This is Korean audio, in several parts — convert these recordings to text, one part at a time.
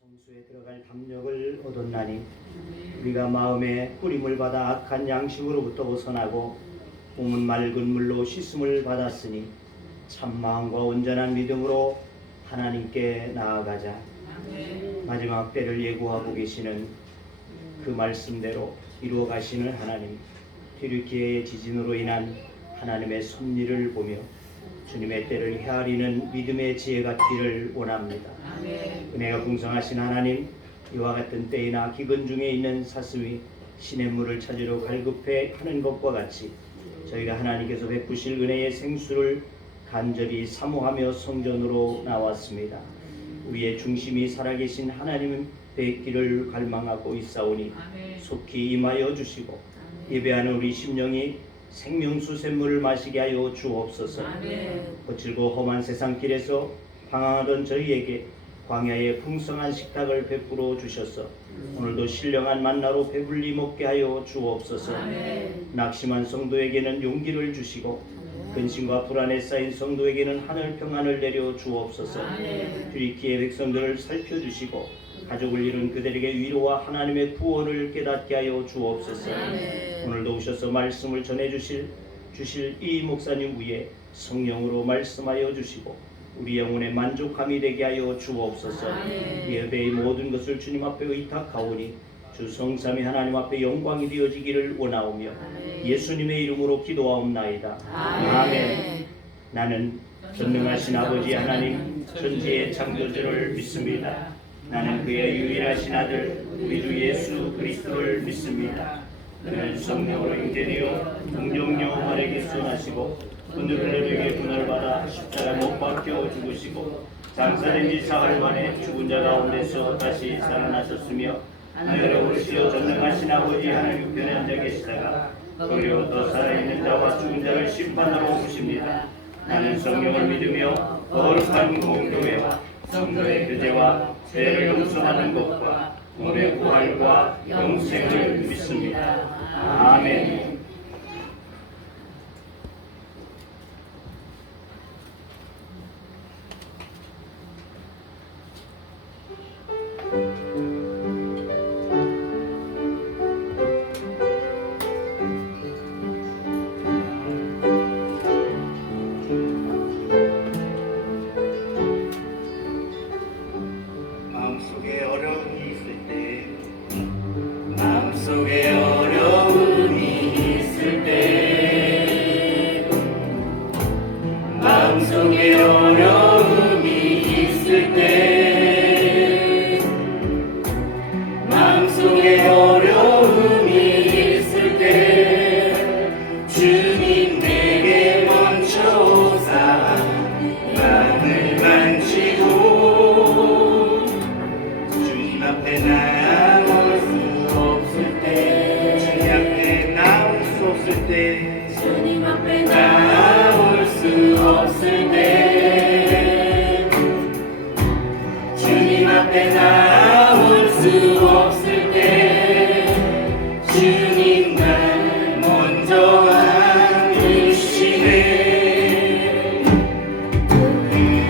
성수에 들어갈 담력을 얻었나니 우리가 마음에 뿌림을 받아 악한 양심으로부터 벗어나고 몸은 맑은 물로 씻음을 받았으니 참 마음과 온전한 믿음으로 하나님께 나아가자. 마지막 때를 예고하고 계시는 그 말씀대로 이루어 가시는 하나님, 튀르키예의 지진으로 인한 하나님의 섭리를 보며 주님의 때를 헤아리는 믿음의 지혜 갖기를 원합니다. 은혜가 풍성하신 하나님, 이와 같은 때이나 기근 중에 있는 사슴이 시냇물을 찾으러 갈급해 하는 것과 같이 저희가 하나님께서 베푸실 은혜의 생수를 간절히 사모하며 성전으로 나왔습니다. 우리의 중심이 살아계신 하나님은 뵙기를 갈망하고 있사오니 속히 임하여 주시고 예배하는 우리 심령이 생명수 샘물을 마시게 하여 주옵소서. 거칠고 험한 세상 길에서 방황하던 저희에게 광야의 풍성한 식탁을 베풀어 주셔서 오늘도 신령한 만나로 배불리 먹게 하여 주옵소서. 낙심한 성도에게는 용기를 주시고 근심과 불안에 쌓인 성도에게는 하늘 평안을 내려 주옵소서. 튀르키예 백성들을 살펴주시고 가족을 잃은 그들에게 위로와 하나님의 구원을 깨닫게 하여 주옵소서. 오늘도 오셔서 말씀을 전해주실 이 목사님 위에 성령으로 말씀하여 주시고 우리 영혼의 만족함이 되게 하여 주옵소서. 예배의 모든 것을 주님 앞에 의탁하오니 주 성삼위 하나님 앞에 영광이 되어지기를 원하오며 예수님의 이름으로 기도하옵나이다. 아멘. 나는 전능하신 아버지 하나님 천지의 창조주를 믿습니다. 나는 그의 유일하신 아들 우리 주 예수 그리스도를 믿습니다. 그는 성령으로 임재되어 동정녀 마리아에게서 나시고 분들에게 분을 받아 십자가 못 박혀 죽으시고 장사된 지 사흘 만에 죽은 자 가운데서 다시 살아나셨으며 하늘에 오르시어 전능하신 아버지 하나님 우편에 앉아 계시다가 도리어 또 살아있는 자와 죽은 자를 심판하러 오십니다. 나는 성령을 믿으며 거룩한 공교회와 성도의 교제와 죄를 용서하는 것과 몸의 부활과 영생을 믿습니다. 아멘. 마음속에 어려움이 있을 때 마음속에 어려움이 있을 때 마음속에 어려움이 있을 때 마음속에 어려움이 있을 때 주님 내게 먼저 오사 마음을 만지고 주님 앞에 나올 수 없을 때 주님 앞에 나올 수 없을 때 주님 앞에 나올 수 없을 때 주님 앞에 나올 수 없을 때 주님 날 먼저 안으시네.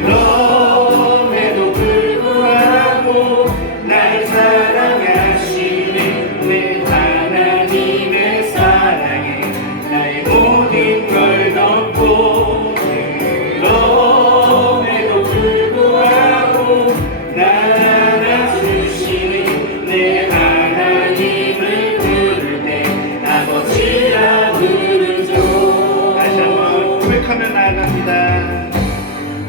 그럼에도 불구하고 날 사랑하시네. 내 하나님의 사랑에 나의 모든 걸 덮고 그럼에도 불구하고 날 안아주시네. 내 하나님을 부를 때 아버지라 부르죠. 다시 한번 고백하며 나아갑니다.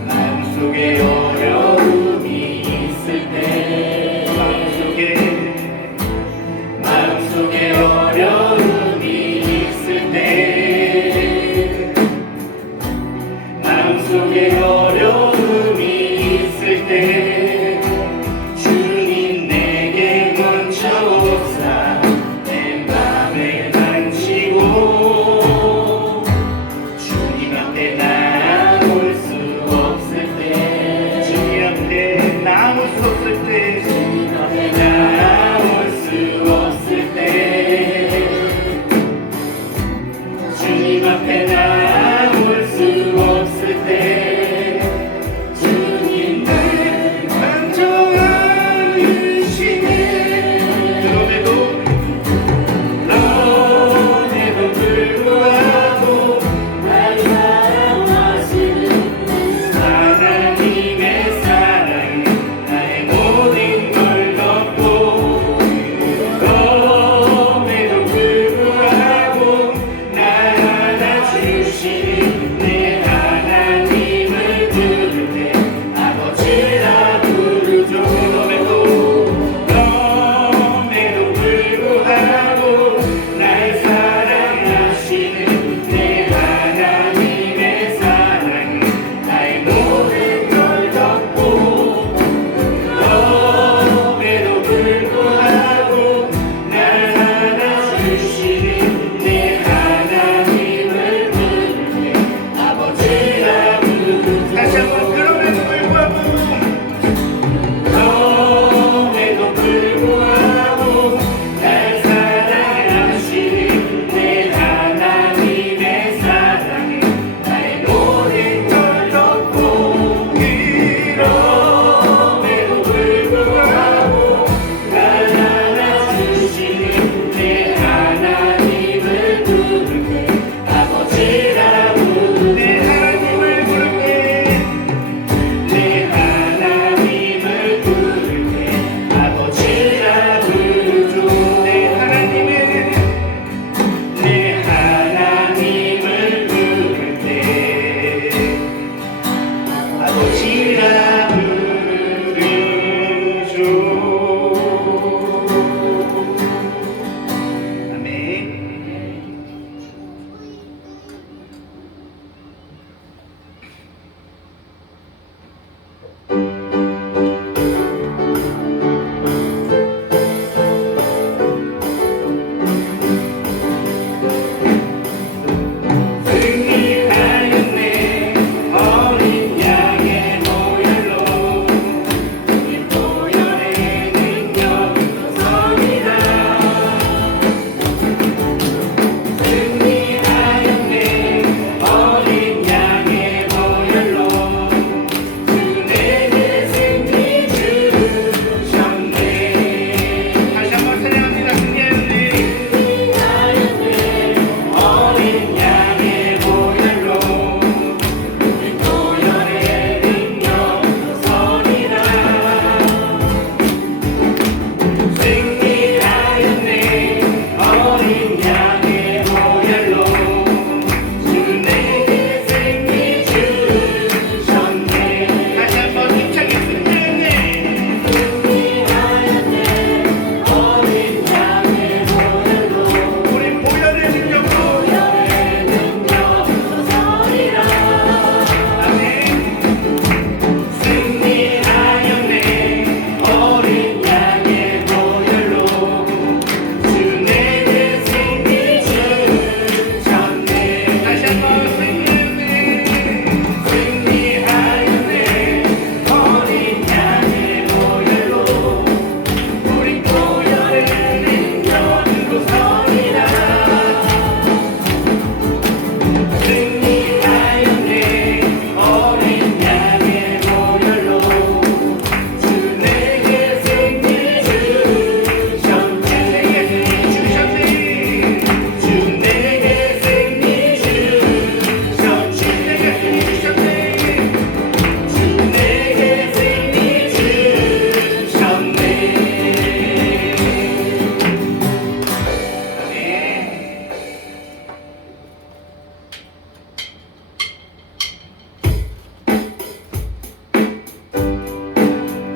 마음속에 어려움이 있을 때 마음속에 어려움이 있을 때 마음속에 어려움이 있을 때 주님 내게 먼저 오사 내 맘을 만지고 주님 앞에 나올 수 없을 때 주님 앞에 나올 수 없을 때 주님 앞에 나올 수 없을 때 주님 앞에 나올 수 없을 때 주님 날 먼저 안으시네.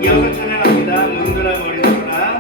이어서 찬양합니다. 문들아 머리 들어라.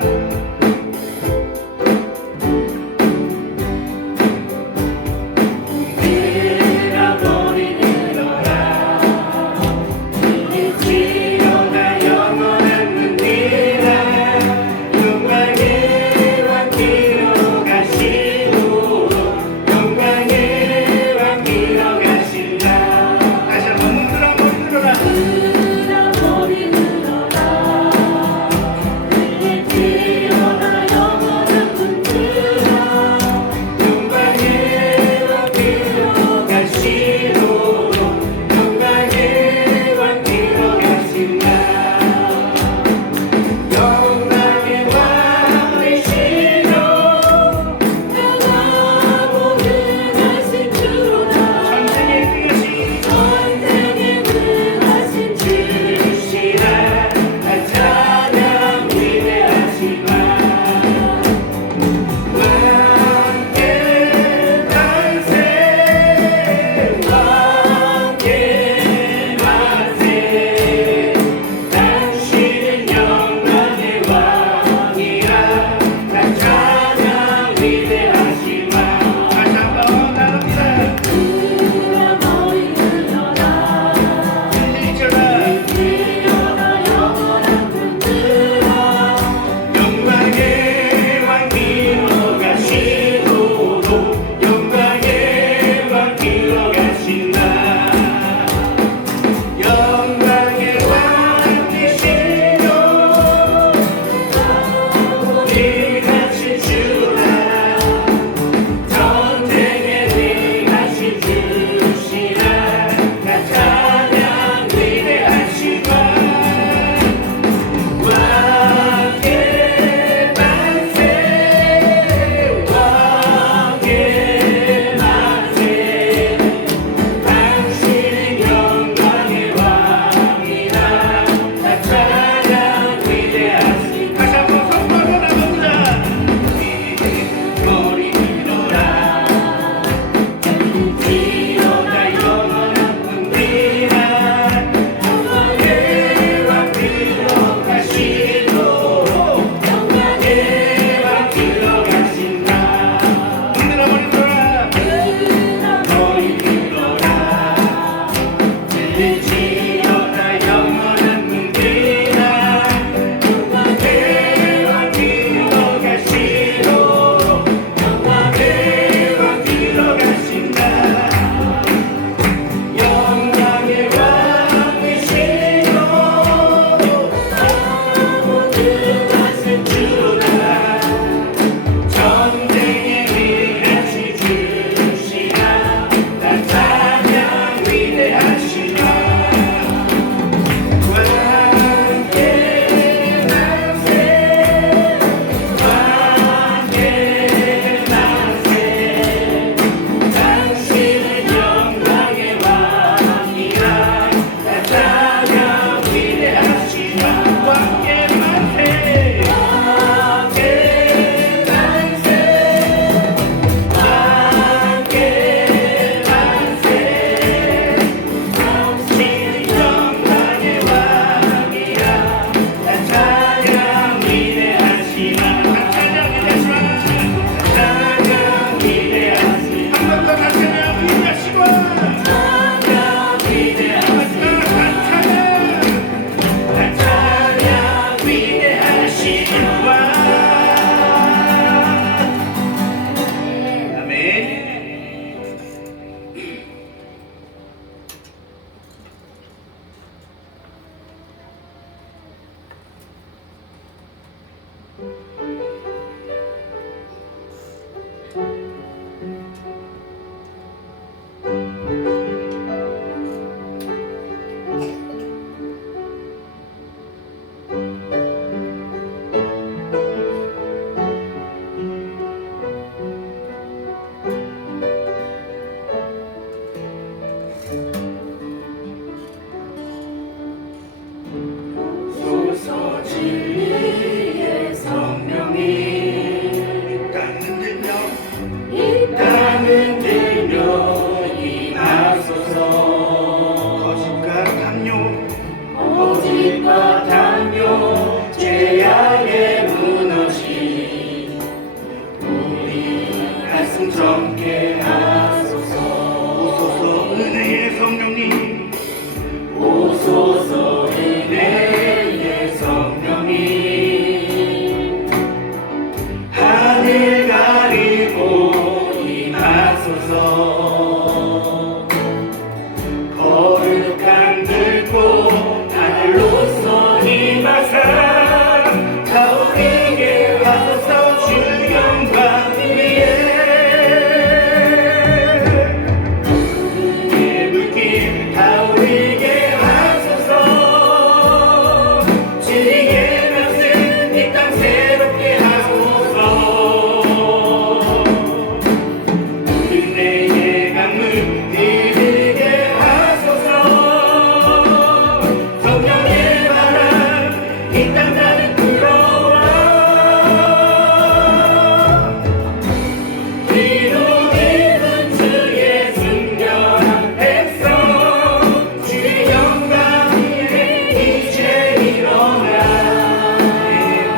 진리의 성령 임하사 가오리게 하소서 주 영광 위에 주의 불길 가오리게 하소서 주의 말씀 이 땅 새롭게 하소서 은혜의 강물 흐르게 하소서 성령의 바람 이 땅 가득 불어와 기도 깊은 주의 순결한 백성 주의 영광 위에 이제 일어나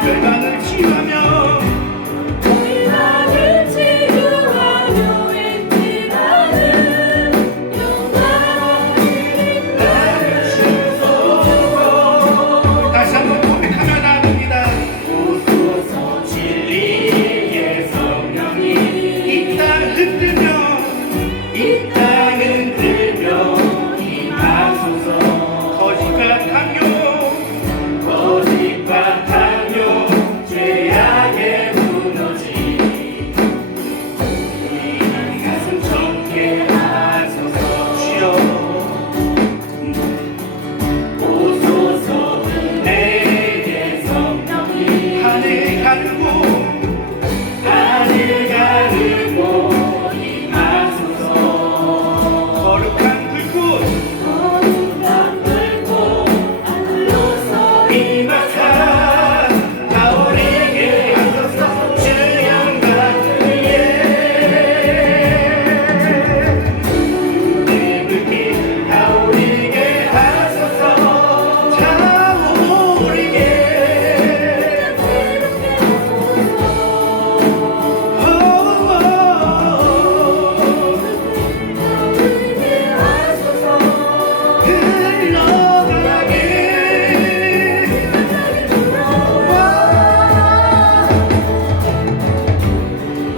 열방을 치유하며 다시 한번 고백하며 나눕니다. 오소서 진리의 성령이 이 땅 흔들며 이 땅 흔들며 임하소서 거짓과 탕요 죄악에 무너지 우리 가슴 좁게 하소서 주여 오소서 은혜의 성령이 하늘 가르고 임하소서 거룩한 불꽃 임하사 가오리게 하소서 주 영광 위에 내 불길 가오리게 하소서 가오리게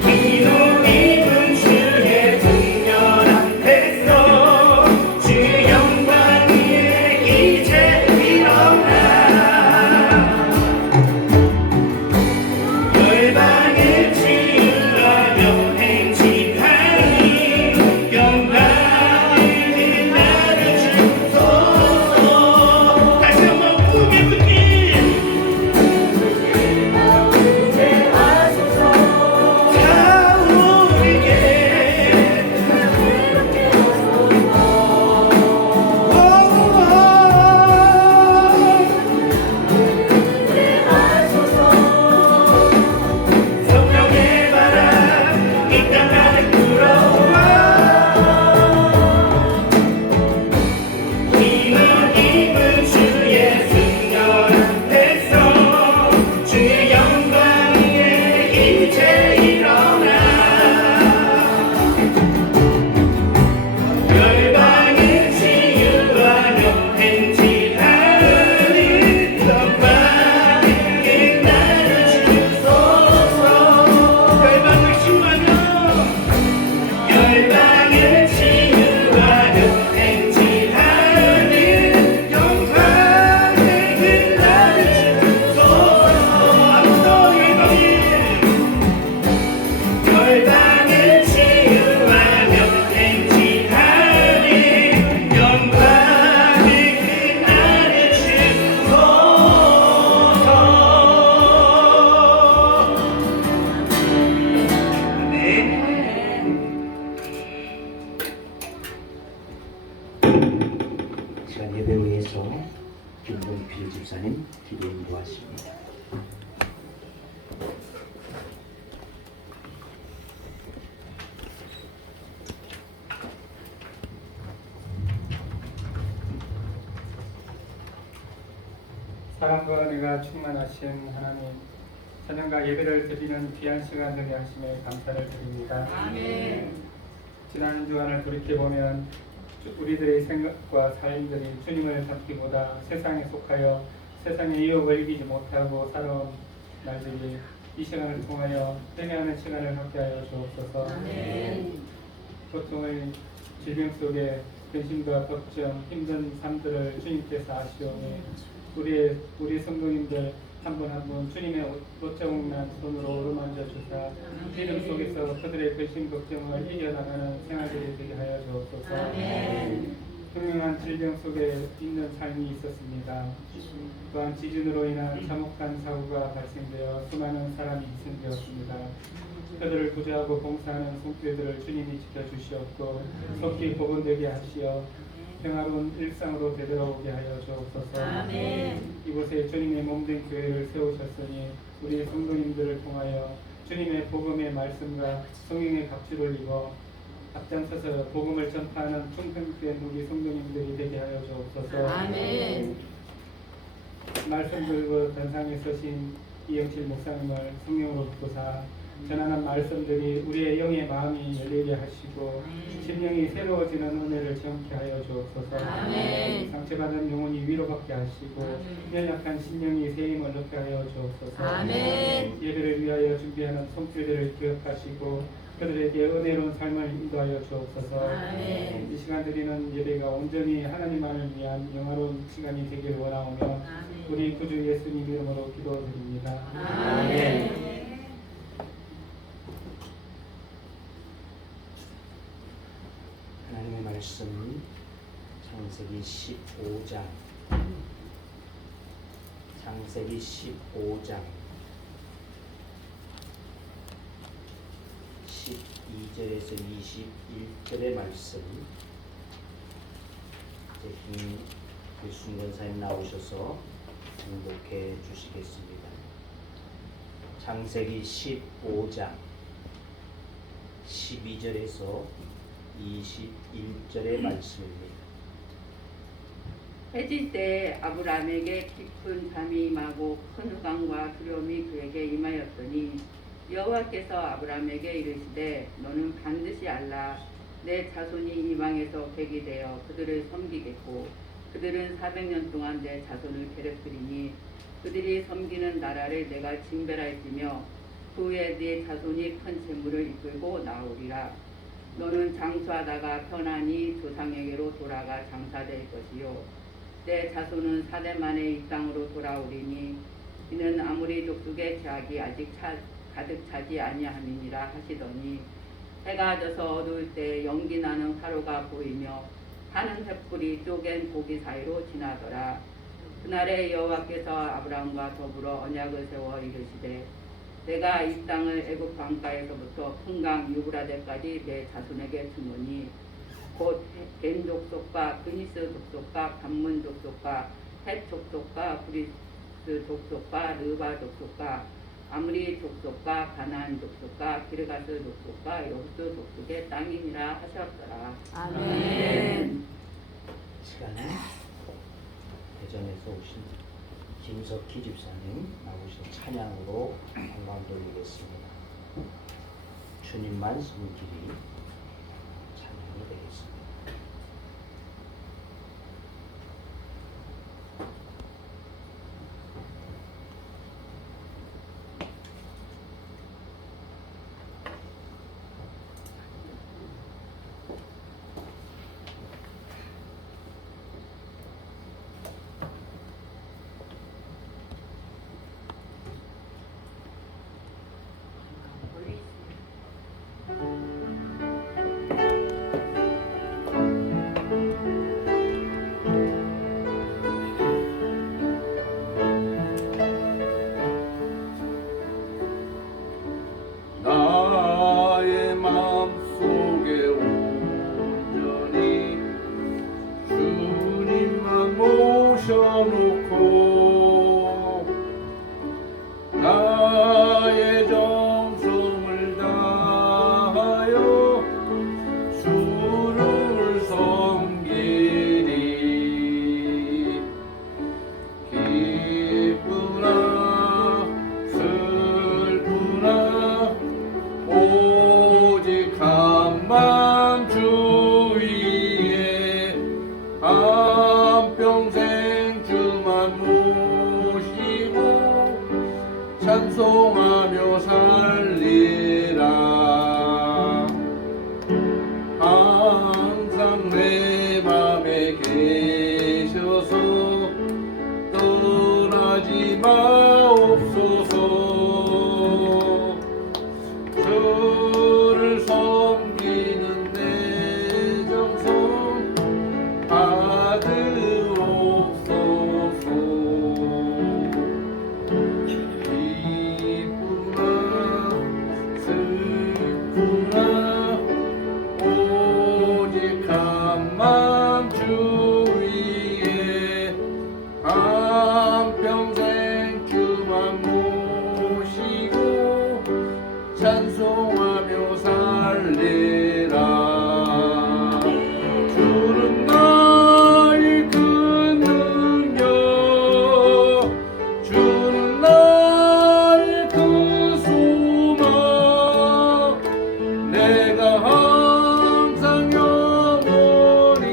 기도 깊은 주의 정결한 백성 주 영광 위에 이제 일어나 열방을 치유하며 행진하니 영광을 나를 주소서 다시 한번 꿈의 불길 성령의 바람 이 땅 가득 불어와 힘을 입은 주의 순결한 백성 주의 영광 위에 이제 일어나 열방을 치유하며 행진하는 영광을 나를 주소서 열방을 치유하며 행진하는 영광을 나를 주소서 아무도 열방을 치유하며 행진하는 영광을 나를 주소서 시간 예배 위에서 김동필 집사님 기도 인도하십니다. 사랑과 은혜가 충만하신 하나님, 찬양과 예배를 드리는 귀한 시간을 하심에 감사를 드립니다. 지난 한 주간을 돌이켜보면 우리들의 생각과 삶들이 주님을 닮기보다 세상에 속하여 세상의 유혹을 이기지 못하고 살아온 날들이 이 시간을 통하여 회개하는 시간을 갖게 하여 주옵소서. 고통의 질병 속에 근심과 걱정, 힘든 삶들을 주님께서 아시오니 우리 성도님들 한 분 한 분 주님의 못자국난 손으로 어루만져 주사 믿음 속에서 그들의 근심 걱정을 이겨나가는 생활들이 되게 하여 주옵소서. 흉흉한 질병 속에 있는 삶이 있었습니다. 또한 지진으로 인한 참혹한 사고가 발생되어 수많은 사람이 희생되었습니다. 그들을 구제하고 봉사하는 손길들을 주님이 지켜주시옵고 속히 복원되게 하시어 평화로운 일상으로 되돌아오게 하여 주옵소서. 이곳에 주님의 몸된 교회를 세우셨으니 우리 성도님들을 통하여 주님의 복음의 말씀과 성령의 갑주를 입어 앞장서서 복음을 전파하는 충성된 우리 성도님들이 되게 하여 주옵소서. 말씀 들고 전상에 서신 이영실 목사님을 성령으로 부사 전하는 말씀들이 우리의 영의 마음이 열리게 하시고 심령이 새로워지는 은혜를 경험케 하여 주옵소서. 상처받은 영혼이 위로받게 하시고 연약한 심령이 새 힘을 얻게 하여 주옵소서. 예배를 위하여 준비하는 손길들을 기억하시고 그들에게 은혜로운 삶을 인도하여 주옵소서. 이 시간 드리는 예배가 온전히 하나님만을 위한 영화로운 시간이 되길 원하오며 우리 구주 예수님 이름으로 기도드립니다. 하나님의 말씀 창세기 15장 12절에서 21절의 말씀 김순건사님 나오셔서 공독해 주시겠습니다. 창세기 15장 12절에서 21절의 말씀입니다. 해질 때 아브라함에게 깊은 잠이 임하고 큰 후광과 두려움이 그에게 임하였더니 여호와께서 아브라함에게 이르시되 너는 반드시 알라 내 자손이 이방에서 객이 되어 그들을 섬기겠고 그들은 400년 동안 내 자손을 괴롭히리니 그들이 섬기는 나라를 내가 징별할지며 그 후에 네 자손이 큰 재물을 이끌고 나오리라. 너는 장수하다가 편안히 조상에게로 돌아가 장사될 것이요 내 자손은 4대 만에 이 땅으로 돌아오리니 이는 아무리 족속의 제약이 아직 가득 차지 아니함이니라 하시더니 해가 져서 어두울 때 연기 나는 화로가 보이며 타는 횃불이 쪼갠 고기 사이로 지나더라. 그날에 여호와께서 아브라함과 더불어 언약을 세워 이르시되 내가 이 땅을 애굽 강가에서부터 큰 강 유브라데까지 내 자손에게 주노니 곧 겐 족속과 그니스 족속과 감문 족속과 헷 족속과 브리스 족속과 르바 족속과 아므리 족속과 가나안 족속과 기르가스 족속과 여호수 족속의 땅이니라 하셨더라. 시간에 대전에서 오신 김석희 집사님 나오신 찬양으로 영광 돌리겠습니다. 주님만 섬기리 찬양이 되겠습니다. 나의 마음속에 온전히 주님만 모셔놓고 나의 정성을 다하여 주를 섬기리. 기쁘나 슬프나 오직 한만 주 위에 한평생 주만 모시고 찬송하며 살리라. 항상 내 맘에 계셔서 마옵소서. 주를 섬기는 내 정성 받으옵소서. 기쁘나 슬프나 오직 한맘 주 위에 한평생 주만 모시고 찬송하며 살리라. 주는 나의 큰 능력, 주는 나의 큰 소망, 내가 항상 영원히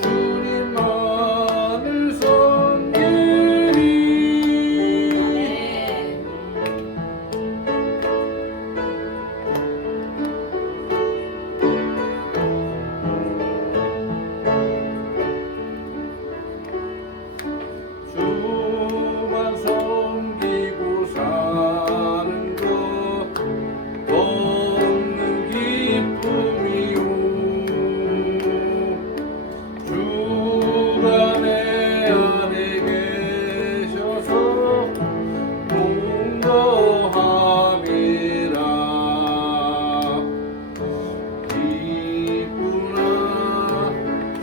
주님만을 섬기리. 주만 섬기고 사는 것 없는 기쁨이요. 주가 내 안에 계셔서 공거함이라. 기쁘나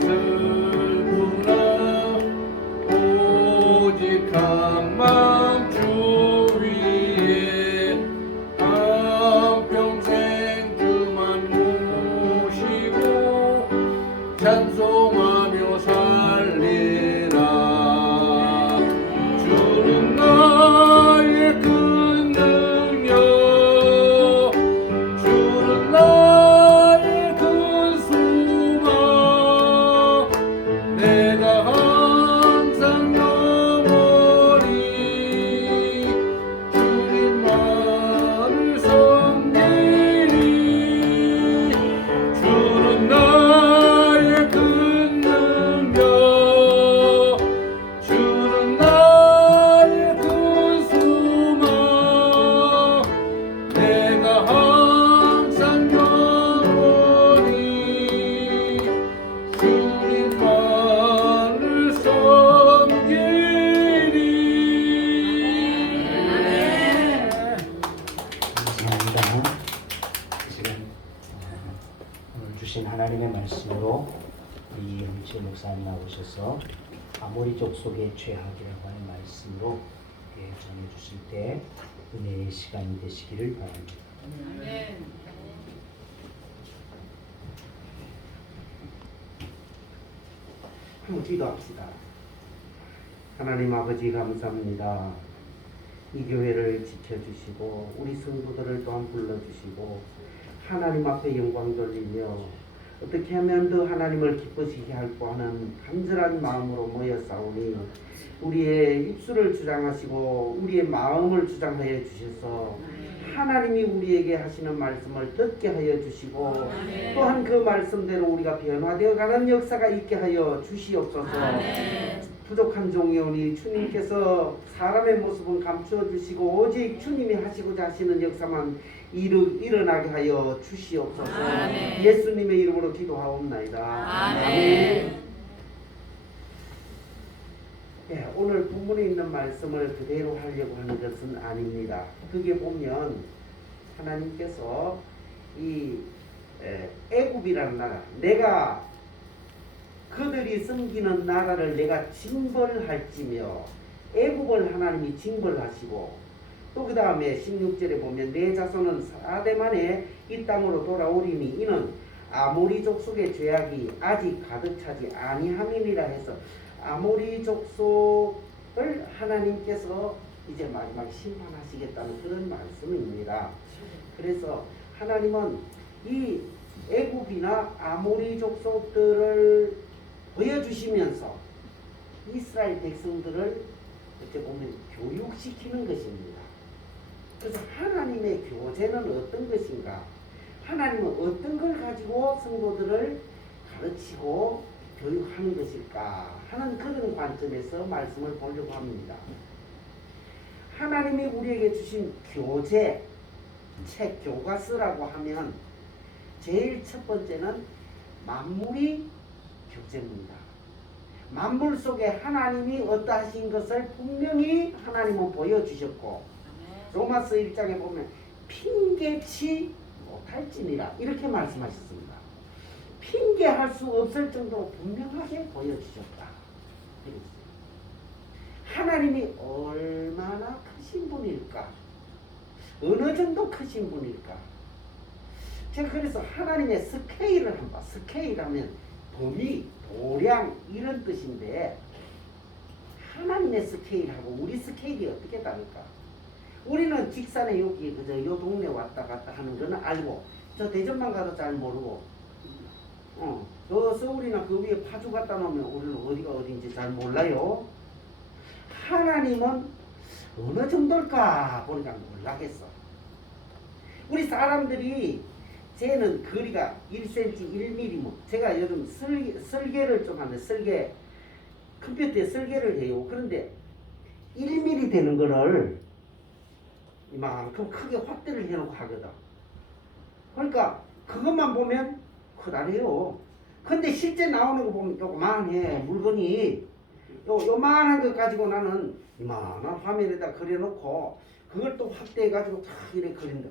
슬프나 오직 한맘 주 위에 한평생 주만 모시고 찬송하며 살리라. 주는 나의 큰 능력, 주는 나의 큰 소망, 내가 항상 영원히 주님만을 섬기리. 주는 나의 큰 능력, 주는 나의 큰 소망, 내가 항상 영원히 주님만을 섬기리. 감사합니다. 이 시간 오늘 주신 하나님의 말씀으로 이영철 목사님 나오셔서 아모리 족속의 죄악이라고 하는 말씀으로 전해주실 때 은혜의 시간이 되시기를 바랍니다. 한번 기도합시다. 하나님 아버지 감사합니다. 이 교회를 지켜주시고 우리 성도들을 또한 불러주시고 하나님 앞에 영광 돌리며 어떻게 하면 더 하나님을 기쁘시게 할까 하는 간절한 마음으로 모여 싸우니 우리의 입술을 주장하시고 우리의 마음을 주장하여 주셔서 하나님이 우리에게 하시는 말씀을 듣게 하여 주시고 또한 그 말씀대로 우리가 변화되어 가는 역사가 있게 하여 주시옵소서. 부족한 종이오니 주님께서 사람의 모습은 감추어 주시고 오직 주님이 하시고자 하시는 역사만 일어나게 하여 주시옵소서. 예수님의 이름으로 기도하옵나이다. 아멘. 네, 오늘 본문에 있는 말씀을 그대로 하려고 하는 것은 아닙니다. 그게 보면 하나님께서 이 애굽이라는 나라, 내가 그들이 섬기는 나라를 내가 징벌할지며, 애굽을 하나님이 징벌하시고 또 그 다음에 16절에 보면 내 자손은 4대 만에 이 땅으로 돌아오리니 이는 아모리 족속의 죄악이 아직 가득 차지 아니함이니라 해서 아모리 족속을 하나님께서 이제 마지막 심판하시겠다는 그런 말씀입니다. 그래서 하나님은 이 애굽이나 아모리 족속들을 보여주시면서 이스라엘 백성들을 어떻게 보면 교육시키는 것입니다. 그래서 하나님의 교제는 어떤 것인가? 하나님은 어떤 걸 가지고 성도들을 가르치고 교육하는 것일까 하는 그런 관점에서 말씀을 보려고 합니다. 하나님이 우리에게 주신 교재, 책, 교과서라고 하면 제일 첫 번째는 만물이 교재입니다. 만물 속에 하나님이 어떠하신 것을 분명히 하나님은 보여주셨고, 로마서 1장에 보면 핑계치 못할지니라 이렇게 말씀하셨습니다. 핑계할 수 없을 정도로 분명하게 보여주셨다. 하나님이 얼마나 크신 분일까? 어느 정도 크신 분일까? 제가 그래서 하나님의 스케일을 한번, 스케일하면 범위, 도량 이런 뜻인데, 하나님의 스케일하고 우리 스케일이 어떻게 다를까? 우리는 직산에 여기 그저 요 동네 왔다 갔다 하는 거는 알고, 저 대전만 가도 잘 모르고, 저 서울이나 그 위에 파주 갖다 놓으면 우리는 어디가 어딘지 잘 몰라요. 하나님은 어느 정도일까 보니까 몰라겠어. 우리 사람들이 쟤는 거리가 1cm, 1mm, 제가 요즘 설계를 좀 하는데, 설계, 컴퓨터에 설계를 해요. 그런데 1mm 되는 거를 이만큼 크게 확대를 해놓고 하거든. 그러니까 그것만 보면 크다래요. 근데 실제 나오는 거 보면 요만해. 물건이 요만한 거 가지고 나는 이만한 화면에다 그려놓고 그걸 또 확대해가지고 탁 이렇게 그린다.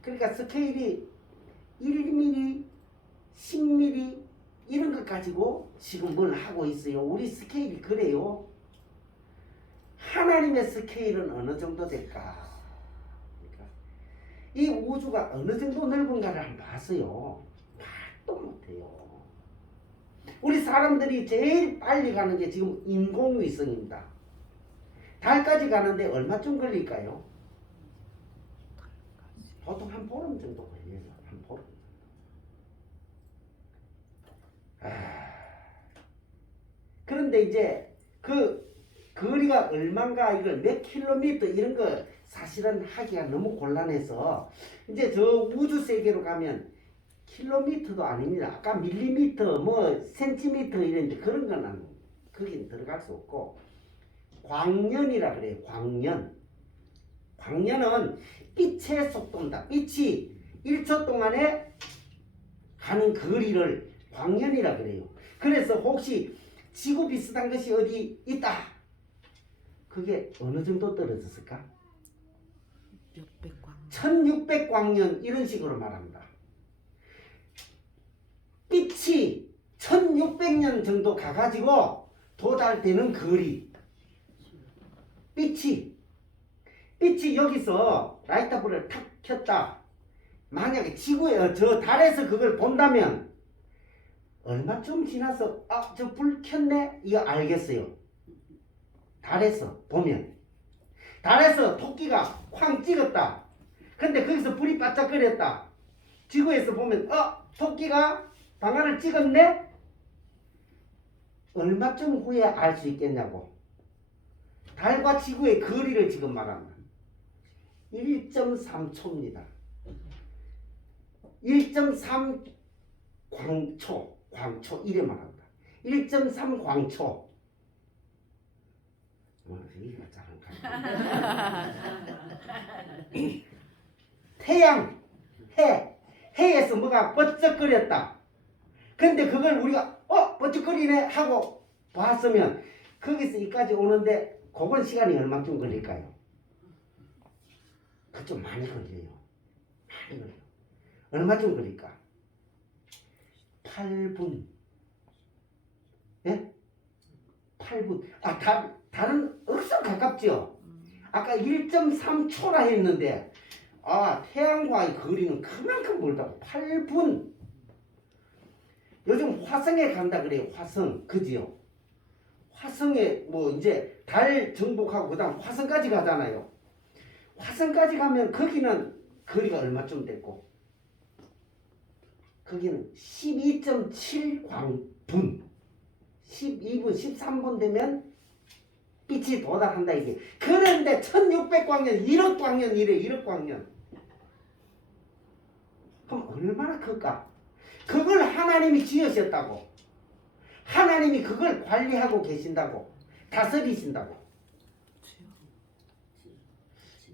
그러니까 스케일이 1mm, 10mm 이런 것 가지고 지금 뭘 하고 있어요. 우리 스케일이 그래요. 하나님의 스케일은 어느 정도 될까? 그러니까 이 우주가 어느 정도 넓은가를 한번 봤어요. 말도 못해요. 우리 사람들이 제일 빨리 가는 게 지금 인공위성입니다. 달까지 가는데 얼마쯤 걸릴까요? 보통 한 보름 정도 걸려요. 한 보름. 그런데 이제 그 거리가 얼만가 이걸 몇 킬로미터 이런 거 사실은 하기가 너무 곤란해서 이제 저 우주 세계로 가면 킬로미터도 아닙니다. 아까 밀리미터 뭐 센티미터 이런데 그런 거는 거긴 들어갈 수 없고, 광년이라 그래요. 광년. 광년은 빛의 속도입니다. 빛이 1초 동안에 가는 거리를 광년이라 그래요. 그래서 혹시 지구 비슷한 것이 어디 있다, 그게 어느 정도 떨어졌을까? 1600광년 이런 식으로 말합니다. 빛이 1600년 정도 가가지고 도달되는 거리. 빛이 여기서 라이트불을 탁 켰다. 만약에 지구에 저 달에서 그걸 본다면 얼마쯤 지나서 저 불 켰네 이거 알겠어요. 달에서 보면, 달에서 토끼가 쾅 찍었다. 근데 거기서 불이 반짝거렸다. 지구에서 보면 토끼가 방아를 찍었네? 얼마쯤 후에 알 수 있겠냐고. 달과 지구의 거리를 지금 말합니다. 1.3초입니다. 1.3 광초 이래 말합니다. 1.3 광초. 이거 태양, 해에서 뭐가 번쩍거렸다. 근데 그걸 우리가 번쩍거리네 하고 봤으면 거기서 이까지 오는데 그건 시간이 얼마쯤 걸릴까요? 그 좀 많이 걸려요. 많이 걸려요. 얼마쯤 걸릴까? 8분. 예? 8분. 달은 엄청 가깝죠? 아까 1.3초라 했는데 태양과의 거리는 그만큼 멀다고. 8분. 요즘 화성에 간다 그래요. 화성. 그지요? 화성에 뭐 이제 달 정복하고 그 다음 화성까지 가잖아요. 화성까지 가면 거기는 거리가 얼마쯤 됐고, 거기는 12.7 광분, 12분, 13분 되면 빛이 도달한다 이게. 그런데 1600광년, 1억 광년 이래. 1억 광년. 그럼 얼마나 클까? 그걸 하나님이 지으셨다고. 하나님이 그걸 관리하고 계신다고, 다스리신다고.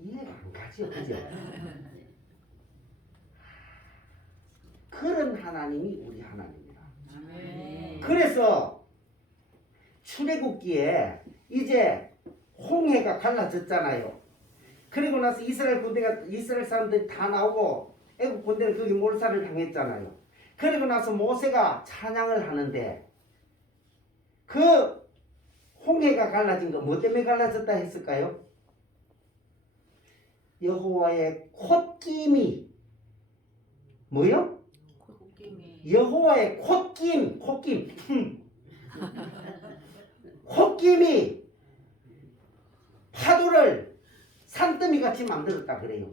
이해가 안 가죠, 그죠? 그런 하나님이 우리 하나님이다. 그래서 출애굽기에 이제 홍해가 갈라졌잖아요. 그리고 나서 이스라엘 사람들이 다 나오고 애굽 군대는 거기 몰살을 당했잖아요. 그리고 나서 모세가 찬양을 하는데 그 홍해가 갈라진 거 뭐 때문에 갈라졌다 했을까요? 여호와의 콧김이 뭐요? 여호와의 콧김이 파도를 산더미 같이 만들었다 그래요.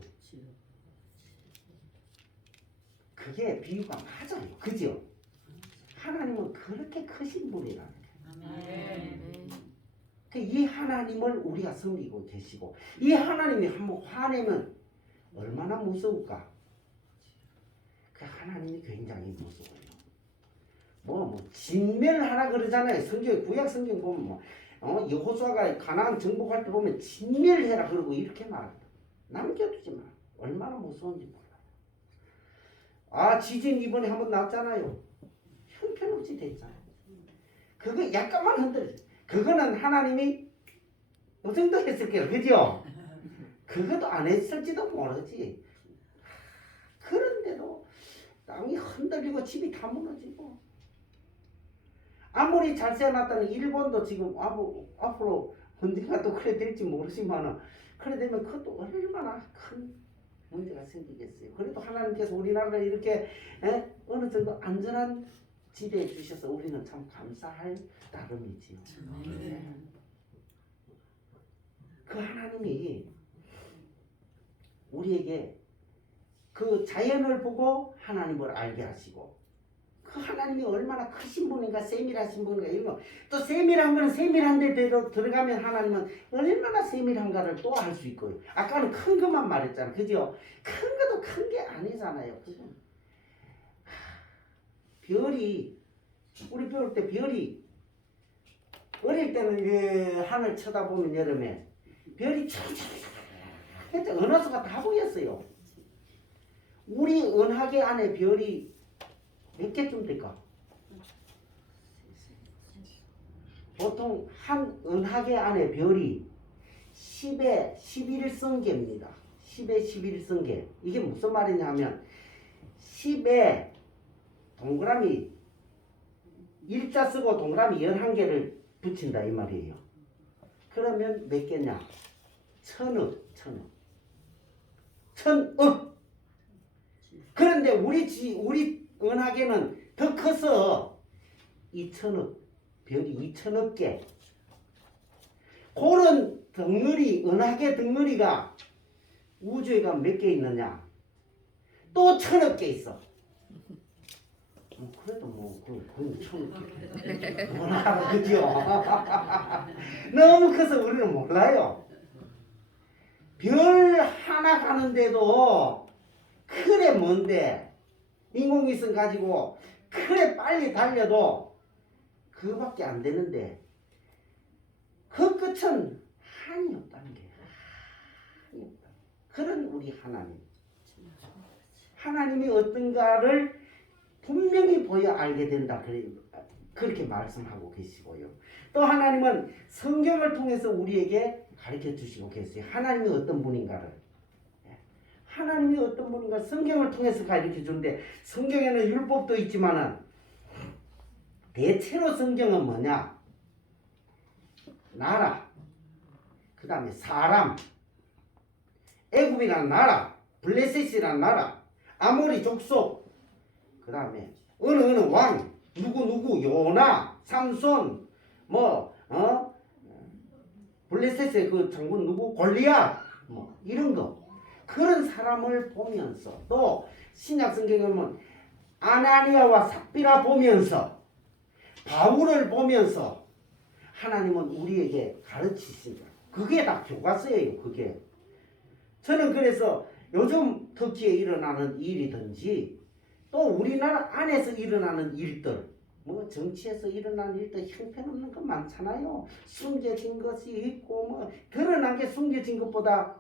그게 비유가 맞아요. 그죠? 하나님은 그렇게 크신 분이라는 거예요. 이 하나님을 우리가 섬기고 계시고, 이 하나님이 한번 화내면 얼마나 무서울까? 그 하나님이 굉장히 무서워요. 진멸하라 그러잖아요. 성경에, 구약 성경 보면 여호수아가 가나안 정복할 때 보면 진멸해라 그러고 이렇게 말합니다. 남겨두지 마. 얼마나 무서운지 몰라요. 지진 이번에 한번 났잖아요. 형편없이 됐잖아요. 그거 약간만 흔들렸어요. 그거는 하나님이 이 정도 했을게요. 그죠? 그것도 안 했을지도 모르지. 그런데도 땅이 흔들리고 집이 다 무너지고, 아무리 잘 세워놨다는 일본도 지금 앞으로 언젠가 또 그래 될지 모르지만은, 그래 되면 그것도 얼마나 큰 문제가 생기겠어요. 그래도 하나님께서 우리나라를 이렇게 어느 정도 안전한 지대에 주셔서 우리는 참 감사할 따름이지요. 그 하나님이 우리에게 그 자연을 보고 하나님을 알게 하시고, 그 하나님이 얼마나 크신 분인가, 세밀하신 분인가, 이런 거. 또 세밀한 거는 세밀한 데 들어가면 하나님은 얼마나 세밀한가를 또 알 수 있고요. 아까는 큰 것만 말했잖아요. 그죠? 큰 것도 큰 게 아니잖아요. 그죠? 별이, 우리 배울 때 별이, 어릴 때는 하늘 쳐다보면 여름에 별이 촤촤촤 은하수가 다 보였어요. 우리 은하계 안에 별이 몇 개쯤 될까? 보통 한 은하계 안에 별이 10의 11성계입니다. 10의 11성계. 이게 무슨 말이냐면 10에 동그라미 일자 쓰고 동그라미 11개를 붙인다 이 말이에요. 그러면 몇 개냐? 천억. 그런데 우리 은하계는 더 커서 2천억, 별이 2천억 개. 그런 덩어리, 은하계 덩어리가 우주에가 몇 개 있느냐? 또 1,000억 개 있어. 그래도 그건 1,000억 개. 뭐라 그죠? 너무 커서 우리는 몰라요. 별 하나 가는데도 그래 뭔데 인공위성 가지고 그래 빨리 달려도 그거밖에 안 되는데 그 끝은 한이 없다는 게 한이 없다. 그런 우리 하나님. 하나님이 어떤가를 분명히 보여 알게 된다. 그렇게 말씀하고 계시고요. 또 하나님은 성경을 통해서 우리에게 가르쳐 주시고 계세요. 하나님이 어떤 분인가를. 하나님이 어떤 분인가 성경을 통해서 가르쳐 주는데, 성경에는 율법도 있지만은 대체로 성경은 뭐냐? 나라, 그 다음에 사람, 애굽이라는 나라, 블레셋이라는 나라, 아모리 족속, 그 다음에 어느 왕, 누구, 요나, 삼손, 블레셋의 그 장군 누구, 골리앗, 이런 거. 그런 사람을 보면서, 또 신약 성경에 보면 아나니아와 삽비라 보면서, 바울을 보면서 하나님은 우리에게 가르치신다. 그게 다 교과서예요. 그게. 저는 그래서 요즘 터키에 일어나는 일이든지 또 우리나라 안에서 일어나는 일들, 뭐 정치에서 일어난 일도 형편없는 거 많잖아요. 숨겨진 것이 있고 뭐 드러난 게 숨겨진 것보다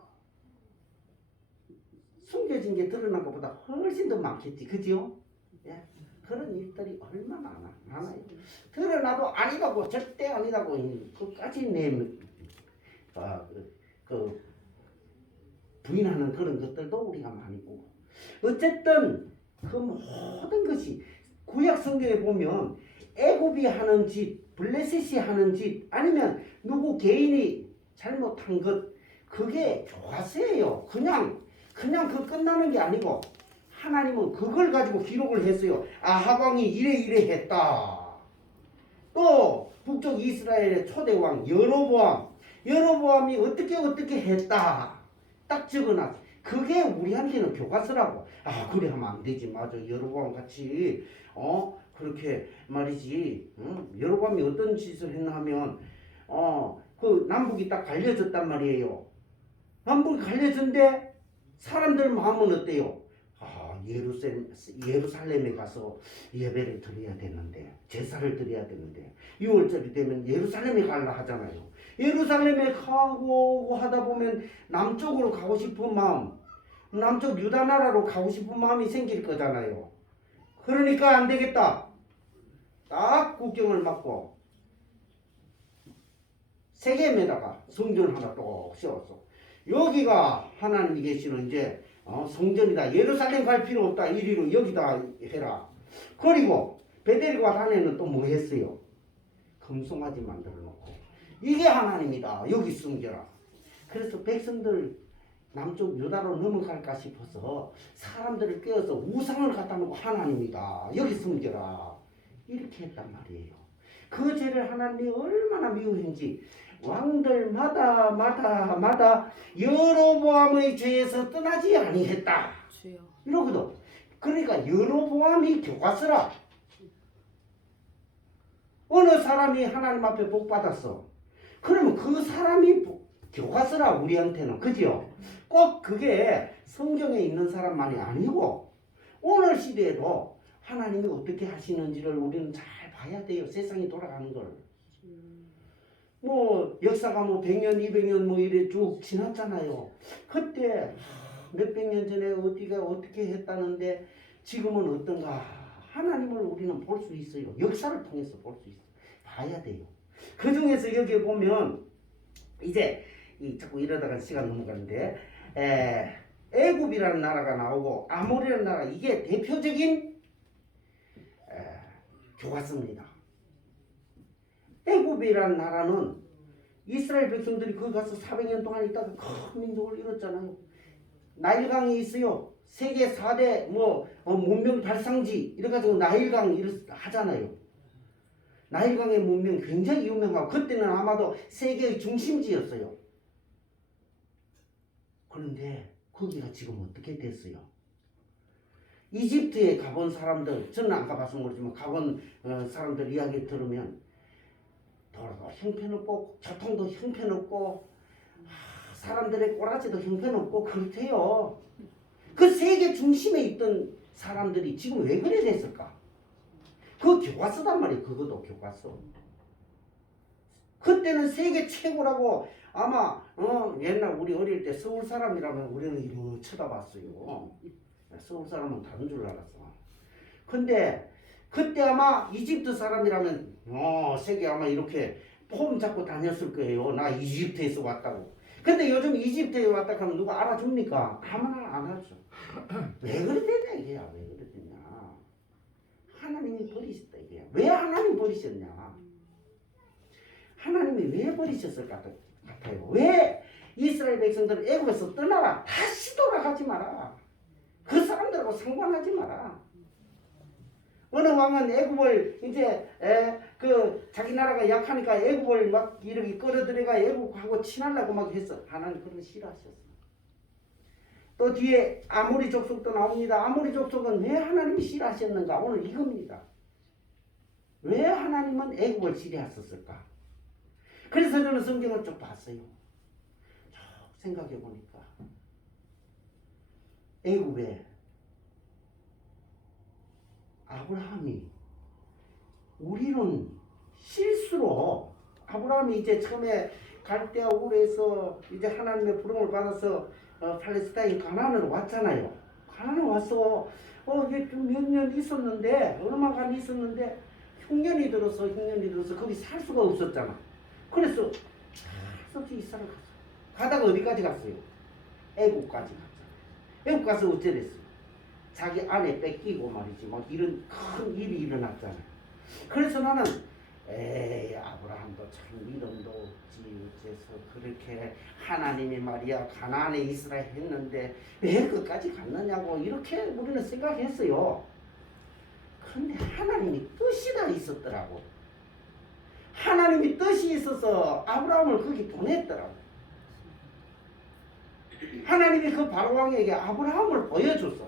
드러난 것보다 훨씬 더 많겠지, 그죠? 예. 그런 일들이 얼마나 많아요. 드러나도 아니라고, 절대 아니라고 끝까지 부인하는 그런 것들도 우리가 많이 보고. 어쨌든 그 모든 것이 구약 성경에 보면 애굽이 하는 짓, 블레셋이 하는 짓, 아니면 누구 개인이 잘못한 것, 그게 교과서예요. 그냥 그 끝나는 게 아니고 하나님은 그걸 가지고 기록을 했어요. 아합 왕이 이래 했다. 또 북쪽 이스라엘의 초대왕 여로보암이 어떻게 했다. 딱 적어놨어. 그게 우리한테는 교과서라고. 아, 그래 하면 안 되지. 맞아. 여로보암 같이 그렇게 말이지. 여로보암이 어떤 짓을 했나 하면 그 남북이 딱 갈려졌단 말이에요. 남북이 갈려졌는데 사람들 마음은 어때요? 아, 예루살렘에 가서 예배를 드려야 되는데, 제사를 드려야 되는데, 6월절이 되면 예루살렘에 가려 하잖아요. 예루살렘에 가고 하다 보면 남쪽으로 가고 싶은 마음, 남쪽 유다 나라로 가고 싶은 마음이 생길 거잖아요. 그러니까 안 되겠다. 딱 국경을 막고 세겜에다가 성전 하나 또 세웠어. 여기가 하나님이 계시는 이제 성전이다. 예루살렘 갈 필요 없다. 이리로 여기다 해라. 그리고 베델과 단에는 또 뭐 했어요? 금송아지 만들어 놓고 이게 하나님이다. 여기 숨겨라. 그래서 백성들 남쪽 유다로 넘어갈까 싶어서 사람들을 깨워서 우상을 갖다 놓고 하나님이다. 여기 숨겨라. 이렇게 했단 말이에요. 그 죄를 하나님이 얼마나 미우는지 왕들마다 여로보암의 죄에서 떠나지 아니했다. 이러거든. 그러니까 여로보암이 교과서라. 어느 사람이 하나님 앞에 복 받았어. 그러면 그 사람이 교과서라 우리한테는. 그죠? 꼭 그게 성경에 있는 사람만이 아니고 오늘 시대에도 하나님이 어떻게 하시는지를 우리는 잘 봐야 돼요. 세상이 돌아가는 걸. 뭐 역사가 뭐 100년, 200년 뭐 이래 쭉 지났잖아요. 그때 몇백 년 전에 어디가 어떻게 했다는데 지금은 어떤가. 하나님을 우리는 볼 수 있어요. 역사를 통해서 볼 수 있어요. 봐야 돼요. 그 중에서 여기에 보면 이제 자꾸 이러다가 시간 넘어가는데 애굽이라는 나라가 나오고 아모리라는 나라, 이게 대표적인 교과서입니다. 애굽이라는 나라는 이스라엘 백성들이 거기 가서 400년 동안 있다가 큰 민족을 이뤘잖아요. 나일강이 있어요. 세계 4대 문명 발상지 이래가지고 나일강 하잖아요. 나일강의 문명 굉장히 유명하고 그때는 아마도 세계의 중심지였어요. 그런데 거기가 지금 어떻게 됐어요? 이집트에 가본 사람들, 저는 안 가봐서 모르지만 가본 사람들 이야기 들으면 도로도 형편없고 교통도 형편없고 사람들의 꼬라지도 형편없고 그렇대요. 그 세계 중심에 있던 사람들이 지금 왜 그래 됐을까? 그 교과서단 말이에요. 그것도 교과서. 그때는 세계 최고라고. 아마 옛날 우리 어릴 때 서울 사람이라면 우리는 이렇게 쳐다봤어요. 서울 사람은 다른 줄 알았어. 근데 그때 아마 이집트 사람이라면 세계 아마 이렇게 폼 잡고 다녔을 거예요. 나 이집트에서 왔다고. 근데 요즘 이집트에 왔다 하면 누가 알아줍니까? 아무나 안 알아줘. 왜 그래 됐냐 이게야. 왜 그래 됐냐. 하나님이 버리셨다 이게야. 왜 하나님 버리셨냐. 하나님이 왜 버리셨을 것 같아요. 왜 이스라엘 백성들을 애굽에서 떠나라. 다시 돌아가지 마라. 그 사람들하고 상관하지 마라. 어느 왕은 애굽을 이제 자기 나라가 약하니까 애굽을 막 이렇게 끌어들여가 애굽하고 친하려고 막 했어. 하나님 그런 거 싫어하셨어. 또 뒤에 아모리 족속도 나옵니다. 아모리 족속은 왜 하나님이 싫어하셨는가? 오늘 이겁니다. 왜 하나님은 애굽을 싫어하셨을까? 그래서 저는 성경을 쭉 봤어요. 쭉 생각해 보니까 애굽에 아브라함이 우리는 실수로 아브라함이 이제 처음에 갈대아 우르에서 이제 하나님의 부름을 받아서 팔레스타인 가나안으로 왔잖아요. 가나안에 왔어. 이제 좀 몇 년 있었는데 얼마간 있었는데 흉년이 들어서 거기 살 수가 없었잖아. 그래서 없이 이스라엘 갔어. 가다가 어디까지 갔어요? 애국까지 갔잖아. 애국 가서 어째 됐어? 자기 아내 뺏기고 말이지. 막 이런 큰 일이 일어났잖아. 그래서 나는 아브라함도 참 믿음도 없지 어째서 그렇게 하나님이 말이야 가나안에 이스라엘 했는데 왜 끝까지 갔느냐고 이렇게 우리는 생각했어요. 근데 하나님이 뜻이 다 있었더라고. 하나님이 뜻이 있어서 아브라함을 거기 보냈더라고. 하나님이 그 바로왕에게 아브라함을 보여줬어.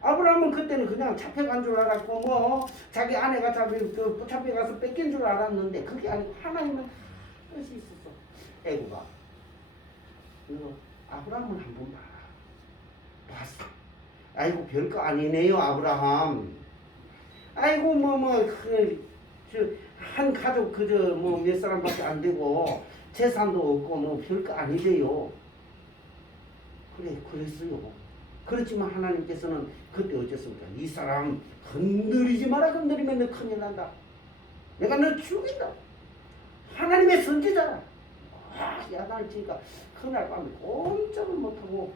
아브라함은 그때는 그냥 잡혀간 줄 알았고 뭐 자기 아내가 잡혀가서 뺏긴 줄 알았는데 그게 아니고 하나님은 뜻이 있었어. 애구가 너 아브라함을 한번 봐라. 봤어. 아이고 별거 아니네요 아브라함. 아이고 한 가족 그저 뭐 몇 사람밖에 안 되고 재산도 없고 뭐 별거 아니래요. 그래 그랬어요. 그렇지만 하나님께서는 그때 어쨌습니까? 이 사람 건드리지 마라. 건드리면 너 큰일 난다. 내가 너 죽인다. 하나님의 선지자라. 야단을 치니까 그날 밤에 꼼짝을 못하고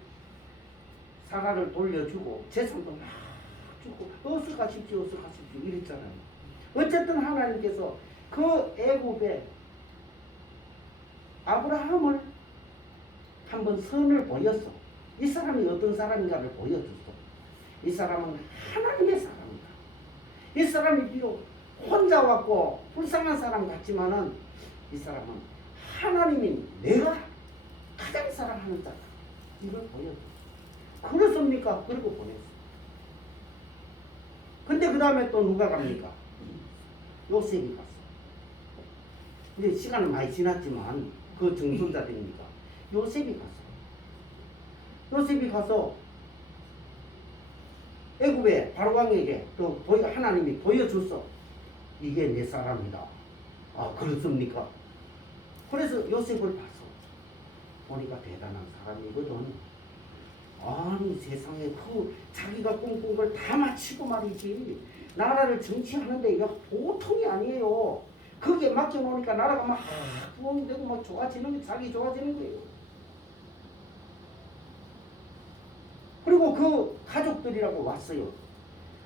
사과를 돌려주고 재산도 막 주고 어서 가십시오 이랬잖아요. 어쨌든 하나님께서 그 애굽에 아브라함을 한번 선을 보였어. 이 사람이 어떤 사람인가를 보여줬어. 이 사람은 하나님의 사람이다. 이 사람이 비록 혼자 왔고 불쌍한 사람 같지만은 이 사람은 하나님이 내가 가장 사랑하는 자다. 이걸 보여줬어. 그렇습니까? 그리고 보냈어. 근데 그 다음에 또 누가 갑니까? 요셉이 갔어. 이제 시간은 많이 지났지만 그 증손자들입니까? 요셉이 갔어. 요셉이 가서 애굽의 바로왕에게 또 하나님이 보여줬어. 이게 내 사람이다. 아 그렇습니까? 그래서 요셉을 봤어. 보니까 대단한 사람이거든. 아니 세상에 그 자기가 꿈꾼 걸 다 마치고 말이지. 나라를 정치하는데 이거 보통이 아니에요. 그게 맡겨놓으니까 나라가 막 부흥이 되고 막 좋아지는 게 자기 좋아지는 거예요. 그리고 그 가족들이라고 왔어요.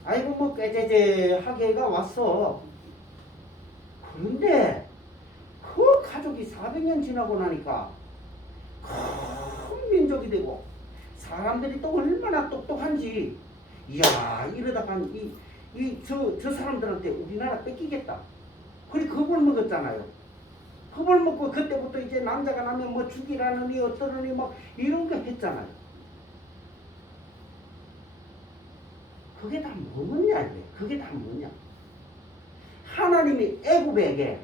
아이고 뭐 꾀재재하게가 왔어. 그런데 그 가족이 400년 지나고 나니까 큰 민족이 되고 사람들이 또 얼마나 똑똑한지 이야 이러다가 저 사람들한테 우리나라 뺏기겠다. 그리 겁을 먹었잖아요. 겁을 먹고 그때부터 이제 남자가 나면 뭐 죽이라느니 어떠느니 막 이런 거 했잖아요. 그게 다 뭐냐 이게. 그게 다 뭐냐. 하나님이 애굽에게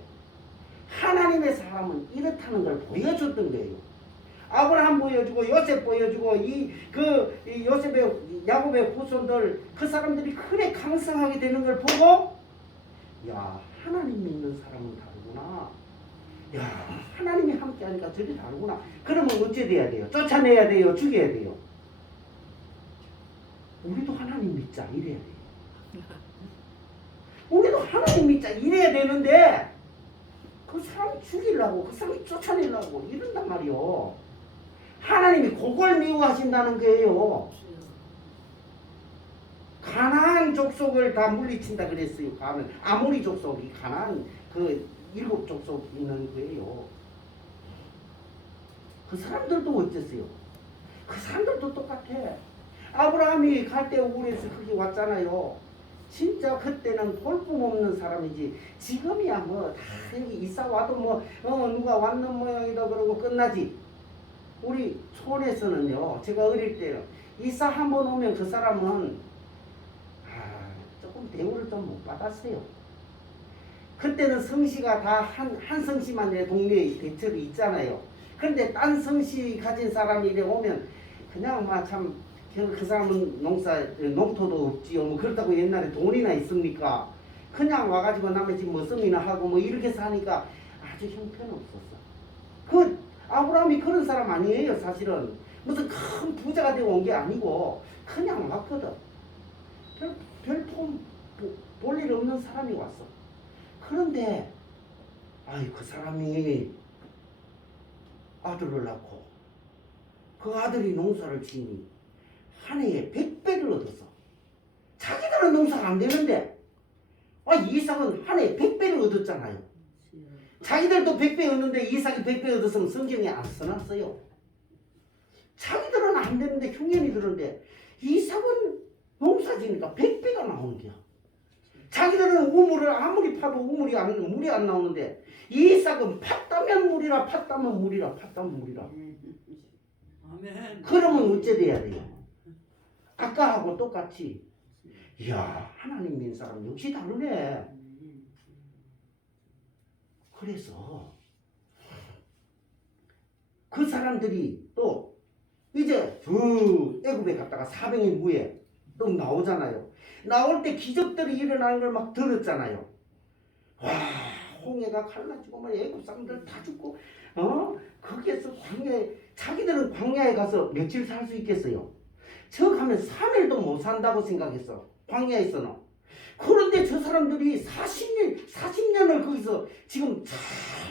하나님의 사람은 이렇다는 걸 보여줬던 거예요. 아브라함 보여주고 요셉 보여주고 요셉의 야곱의 후손들 그 사람들이 그래 강성하게 되는 걸 보고 야 하나님 믿는 사람은 다르구나. 야 하나님이 함께하니까 저게 다르구나. 그러면 어째 돼야 돼요? 쫓아내야 돼요? 죽여야 돼요? 우리도 하나님 믿자 이래야 돼요. 우리도 하나님 믿자 이래야 되는데 그 사람 죽이려고 그 사람 쫓아내려고 이런단 말이요. 하나님이 그걸 미워하신다는 거예요. 가나안 족속을 다 물리친다 그랬어요. 아모리 족속이 가나안 그 7족속 있는 거예요. 그 사람들도 어땠어요? 그 사람들도 똑같아. 아브라함이 갈대아 우르에서 거기 왔잖아요. 진짜 그때는 볼품없는 사람이지. 지금이야 뭐 다 여기 이사 와도 뭐 누가 왔는 모양이다 그러고 끝나지. 우리 촌에서는요. 제가 어릴 때는 이사 한번 오면 그 사람은 조금 대우를 좀 못 받았어요. 그때는 성씨가 다 한 성씨만 내 동네에 대체로 있잖아요. 그런데 딴 성씨 가진 사람이 이래 오면 그냥 막 참 그 사람은 농토도 없지요. 뭐 그렇다고 옛날에 돈이나 있습니까? 그냥 와가지고 남의 집 머슴이나 하고 뭐 이렇게 사니까 아주 형편없었어. 그 아브라함이 그런 사람 아니에요. 사실은 무슨 큰 부자가 되고 온 게 아니고 그냥 왔거든. 별품 볼 일 없는 사람이 왔어. 그런데 그 사람이 아들을 낳고 그 아들이 농사를 지니 한 해에 100배를 얻었어. 자기들은 농사가 안 되는데 이삭은 한 해에 100배를 얻었잖아요. 자기들도 100배 얻는데 이삭이 100배 얻었으면 성경에 안 써놨어요. 자기들은 안 되는데 흉년이 드는데 이삭은 농사 지니까 100배가 나오는 거야. 자기들은 우물을 아무리 파도 물이 안 나오는데 이삭은 팠다면 물이라 팠다면 물이라 팠다면 물이라. 아멘. 그러면 어째 돼야 돼요? 아까하고 똑같이. 이야, 하나님 믿는 사람 역시 다르네. 그래서 그 사람들이 또 이제 애굽에 갔다가 400년 후에 또 나오잖아요. 나올 때 기적들이 일어나는 걸 막 들었잖아요. 와, 홍해가 갈라지고 막 애굽 사람들 다 죽고 거기에서 광야에 자기들은 광야에 가서 며칠 살 수 있겠어요? 저 가면 3일도 못 산다고 생각했어. 광야에서는. 그런데 저 사람들이 40년을 거기서 지금 잘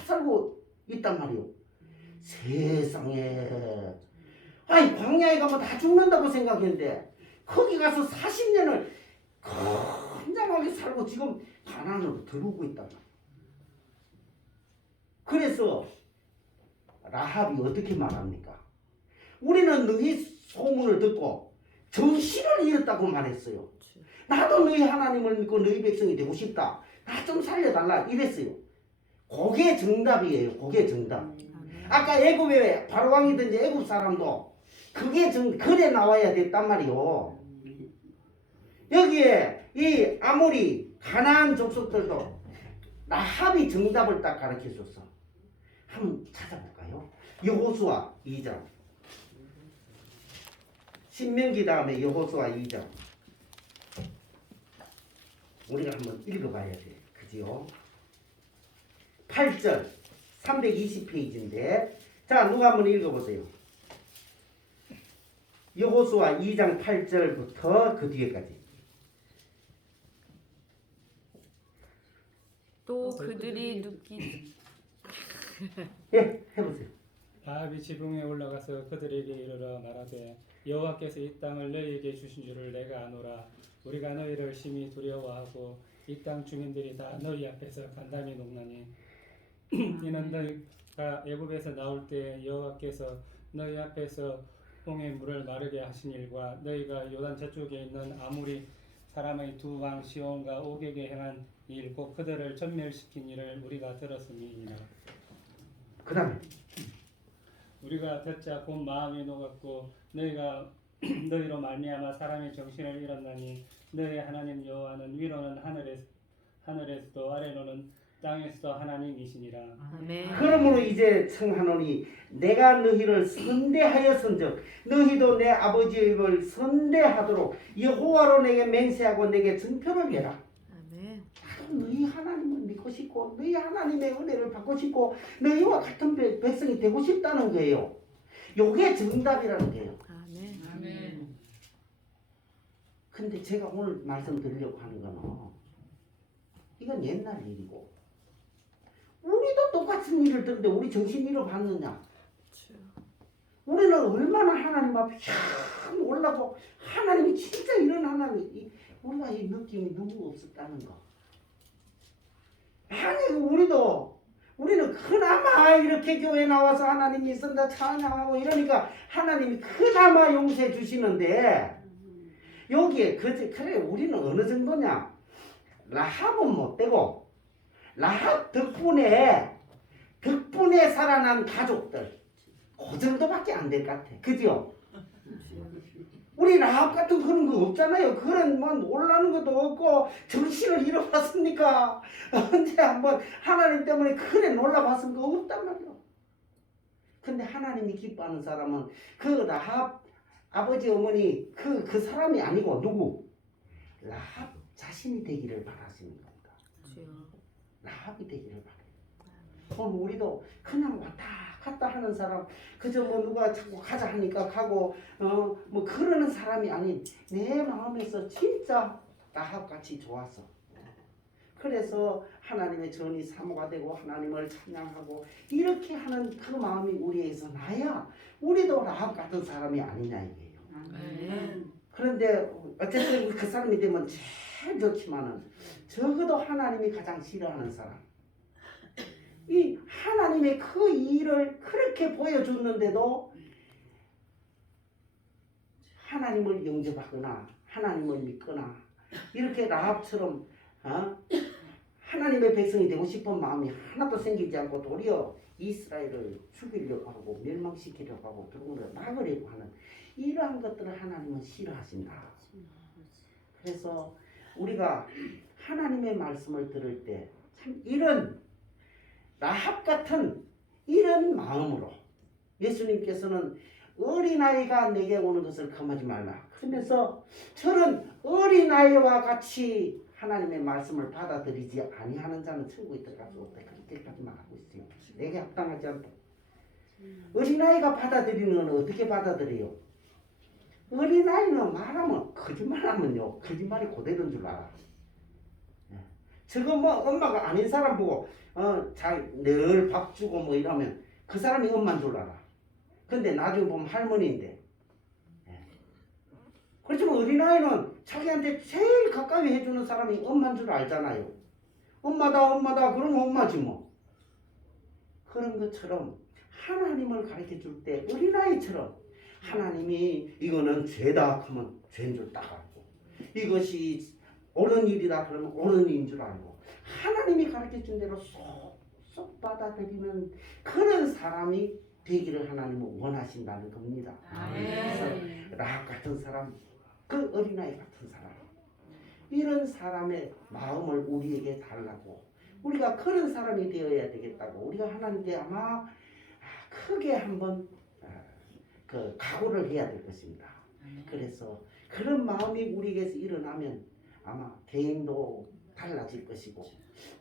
살고 있단 말이에요. 세상에. 광야에 가면 다 죽는다고 생각했는데 거기 가서 40년을 건장하게 살고 지금 가나안으로 들어오고 있단 말이에요. 그래서 라합이 어떻게 말합니까? 우리는 너희 소문을 듣고 정신을 잃었다고 말했어요. 나도 너희 하나님을 믿고 너희 백성이 되고 싶다. 나 좀 살려달라 이랬어요. 그게 정답이에요. 그게 정답. 아까 애굽에 바로왕이든지 애굽 사람도 그게 그래 나와야 됐단 말이요. 여기에 이 아모리 가나안 족속들도 라합이 정답을 딱 가르쳐 줬어. 한번 찾아볼까요? 여호수아 2장. 신명기 다음에 여호수아 2장. 우리가 한번 읽어봐야 돼. 그지요? 8절 320페이지인데 자 누가 한번 읽어보세요. 여호수아 2장 8절부터 그 뒤에까지. 또 그들이 눕기 예, 해보세요. 라합이 지붕에 올라가서 그들에게 이르러 말하되 여호와께서 이 땅을 너희에게 주신 줄을 내가 아노라. 우리가 너희를 심히 두려워하고 이 땅 주민들이 다 너희 앞에서 간담이 녹나니 이는 너희가 애굽에서 나올 때 여호와께서 너희 앞에서 홍해 물을 마르게 하신 일과 너희가 요단 저쪽에 있는 아모리 사람의 두 왕 시온과 오격에 행한 일 곧 그들을 전멸시킨 일을 우리가 들었음이니라. 그 다음에 우리가 듣자 곧 마음이 녹았고 너희가 너희로 말미암아 사람이 정신을 잃었나니 너희 하나님 여호와는 위로는 하늘에서도 아래로는 땅에서도 하나님이시니라. 아멘. 그러므로 이제 청하노니 내가 너희를 선대하였은즉 너희도 내 아버지의 입을 선대하도록 여호와로 내게 맹세하고 내게 증표를 해라. 아멘. 나도 너희 하나님을 믿고 싶고 너희 하나님의 은혜를 받고 싶고 너희와 같은 백성이 되고 싶다는 거예요. 요게 정답이라는 거예요. 아멘. 아멘. 근데 제가 오늘 말씀드리려고 하는 거는 이건 옛날 일이고 우리도 똑같은 일을 듣는데 우리 정신 잃어봤느냐? 우리는 얼마나 하나님 앞에 참 올라고 하나님이 진짜 이런 하나님 우리가 이 느낌이 너무 없었다는 거. 아니 우리는 그나마 이렇게 교회 나와서 하나님이 있습니다 찬양하고 이러니까 하나님이 그나마 용서해 주시는데 여기에 그래 우리는 어느 정도냐? 라합은 못되고 라합 덕분에 살아난 가족들 그 정도밖에 안 될 것 같아. 그죠? 우리 라합 같은 그런 거 없잖아요. 그런 뭐 놀라는 것도 없고 정신을 잃어봤습니까? 언제 한번 하나님 때문에 그래 놀라봤은 거 없단 말이야. 근데 하나님이 기뻐하는 사람은 그 라합 아버지 어머니 그 사람이 아니고 누구? 라합 자신이 되기를 바라시는 겁니다. 라합이 되기를 바라요. 그럼 우리도 그냥 왔다 갔다 하는 사람, 그저 뭐 누가 자꾸 가자 하니까 가고 뭐 그러는 사람이 아닌 내 마음에서 진짜 라합같이 좋아서, 그래서 하나님의 전이 사모가 되고 하나님을 찬양하고 이렇게 하는 그 마음이 우리에서 나야 우리도 라합 같은 사람이 아니냐 이게요. 그런데 어쨌든 그 사람이 되면 제일 좋지만은 적어도 하나님이 가장 싫어하는 사람, 이 하나님의 그 일을 그렇게 보여줬는데도 하나님을 영접하거나 하나님을 믿거나 이렇게 라합처럼 하나님의 백성이 되고 싶은 마음이 하나도 생기지 않고 도리어 이스라엘을 죽이려고 하고 멸망시키려고 하고 들어오는 막으려고 하는 이러한 것들을 하나님은 싫어하신다. 그래서 우리가 하나님의 말씀을 들을 때 참 이런 라합 같은 이런 마음으로, 예수님께서는 어린아이가 내게 오는 것을 금하지 말라 그러면서 저런 어린아이와 같이 하나님의 말씀을 받아들이지 아니하는 자는 천국에 들어갈 수 없다, 그렇게까지 말하고 있어요. 내게 합당하지 않다. 어린아이가 받아들이는 건 어떻게 받아들여요? 어린아이는 말하면 거짓말하면요 거짓말이 고대로인 줄 알아. 저거 뭐 엄마가 아닌 사람 보고 늘 밥 주고 뭐 이러면 그 사람이 엄마인 줄 알아. 근데 나중에 보면 할머니인데. 그렇지만 어린아이는 자기한테 제일 가까이 해주는 사람이 엄마인 줄 알잖아요. 엄마다 그러면 엄마지 뭐. 그런 것처럼 하나님을 가르쳐줄 때 어린아이처럼 하나님이 이거는 죄다 하면 죄인 줄 딱 알고, 이것이 옳은 일이다 그러면 옳은 일인 줄 알고, 하나님이 가르쳐준 대로 쏙 받아들이는 그런 사람이 되기를 하나님은 원하신다는 겁니다. 그래서 라합 같은 사람, 그 어린아이 같은 사람, 이런 사람의 마음을 우리에게 달라고, 우리가 그런 사람이 되어야 되겠다고 우리가 하나님께 아마 크게 한번 그 각오를 해야 될 것입니다. 그래서 그런 마음이 우리에게서 일어나면 아마 개인도 달라질 것이고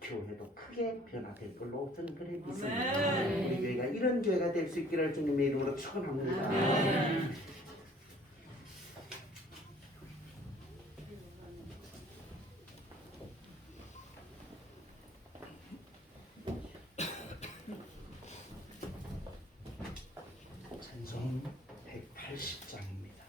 교회도 크게 변화될 걸로 저는 그래 믿습니다. 우리 교회가 이런 교회가 될 수 있기를 주님의 이름으로 축원합니다. 찬송 180장입니다.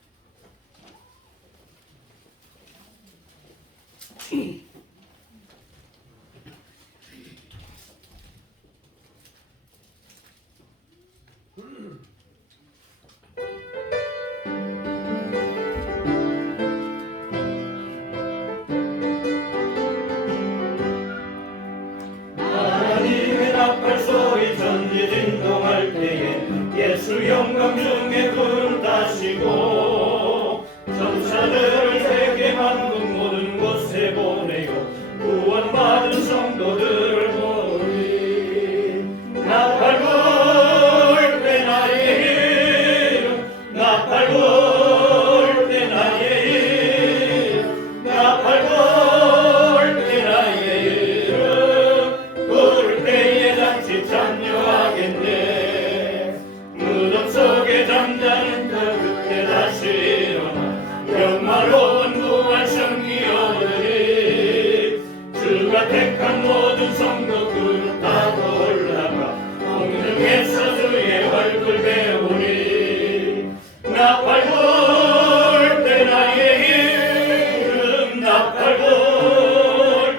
하나님의 나팔 소리 전지 진동할 때에 예수 영광 중에 구름 타시고 전사들을 세계 만국 모든 곳에 보내어 구원받은 성도들을 보니 나팔 불 때 나의 이름, 나팔 불 때 나의 이름, 나팔 불 때 나의 이름, 부를 때에 잔치 참여하겠네. 무덤 속에 잠자는 그 그때 다시 일어나 영화로운 부활 승리 얻으리. 주가 택한 모든 성도 그룹 타고 올라가 공중에서 주의 얼굴 배우리. 나팔 불 때 나의 이름, 나팔 불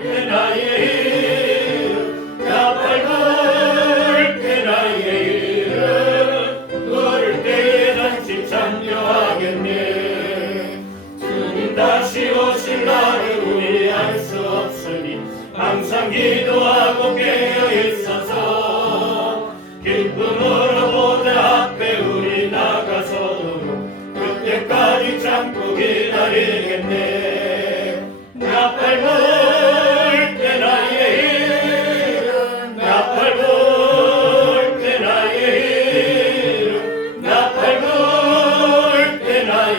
때 나의 이름, 나팔 불 때 나의 이름, 부를 때에 잔치 참여하겠네. 주님 다시 오실 날을 우리 알 수 없으니 항상 기도하고 깨어 있어서 기쁨으로 보좌 앞에 우리 나가서도 그때까지 참고 기다리겠네. 나팔 불 때 나의 이름, 나팔 불 때 나의 이름, 나팔 불 때 나의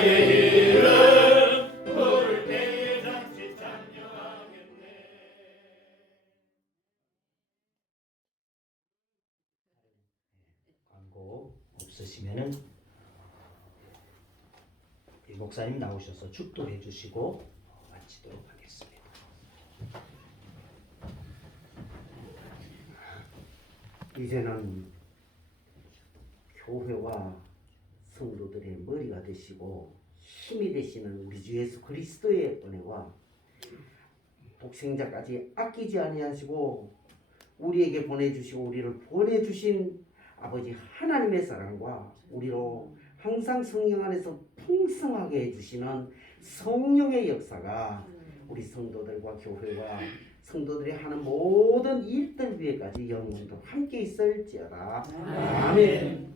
없으시면은 이 목사님 나오셔서 축도해 주시고 마치도록 하겠습니다. 이제는 교회와 성도들의 머리가 되시고 힘이 되시는 우리 주 예수 그리스도의 은혜와 독생자까지 아끼지 아니하시고 우리에게 보내주시고 우리를 보내주신 아버지 하나님의 사랑과 우리로 항상 성령 안에서 풍성하게 해주시는 성령의 역사가 우리 성도들과 교회와 성도들이 하는 모든 일들 위에까지 영원토록 함께 있을지어다. 아멘.